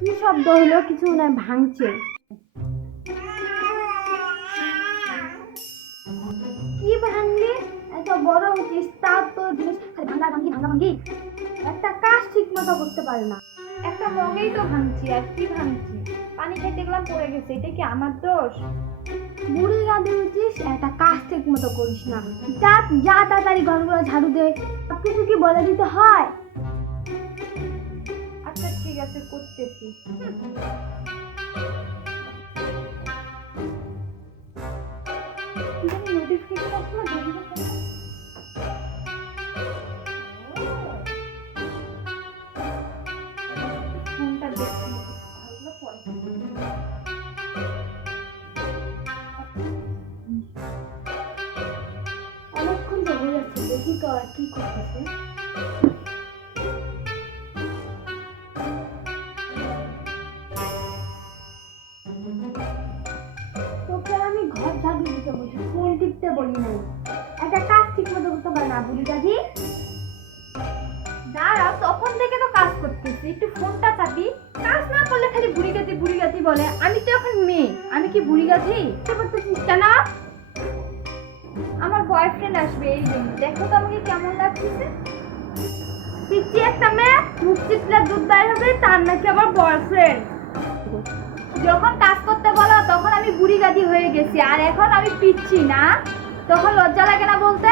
কি শব্দ হলো? কিছু না, ভাঙছে। কি ভাঙলি? এত বড় হচ্ছিস তা তো জিনিস খালি ভাঙা ভাঙি ভাঙা ভাঙি, একটা কাজ ঠিক মতো করতে পারে না। একটা মগেই তো ভাঙছি, আর কি ভাঙছি? পানি খাইতে গেলাম পড়ে গেছে, এটা কি আমার দোষ? বুড়ি গাঁদে হচ্ছিস, একটা কাজ ঠিক মতো করিস না। যা যা তাড়াতাড়ি ঘরগুলো ঝাড়ু দে। সবকিছু কি বলে দিতে হয়? আচ্ছা ঠিক আছে, করতেছি। নোটিফিকেশন আসলো, দেখি তো কেন। ফোনটা দেখছি, ভালো পরে। অনেকক্ষণ তো হয়ে যাচ্ছে, দেখি তো আর কি করতেছে। তোকে আমি ঘর ঝাড়ু দিতে বলছি, ফোন টিপতে বলি নাই। একটা কাজ ঠিক মতো করতে পারে না বুড়ি দাদি। দাঁড়াও, তখন থেকে তো কাজ করতেছি, একটু ফোনটা চাপি। কাজ না করলে খালি বুড়ি গাতি বলে। আমি তো এখন মেয়ে, আমি কি বুড়ি গাতি? করতেছিস কেন? আমার বয়ফ্রেন্ড আসবে, এই জন্য। দেখো তো আমাকে কেমন লাগতেছে। পিচ্ছি একটা মেয়ে, মুখ চিপলে দুধ বের হবে, তার নাকি আমার বয়ফ্রেন্ড। যখন কাজ করতে বলো তখন আমি বুড়ি গাতি হয়ে গেছি, আর এখন আমি পিচ্ছি না। তখন লজ্জা লাগে না বলতে?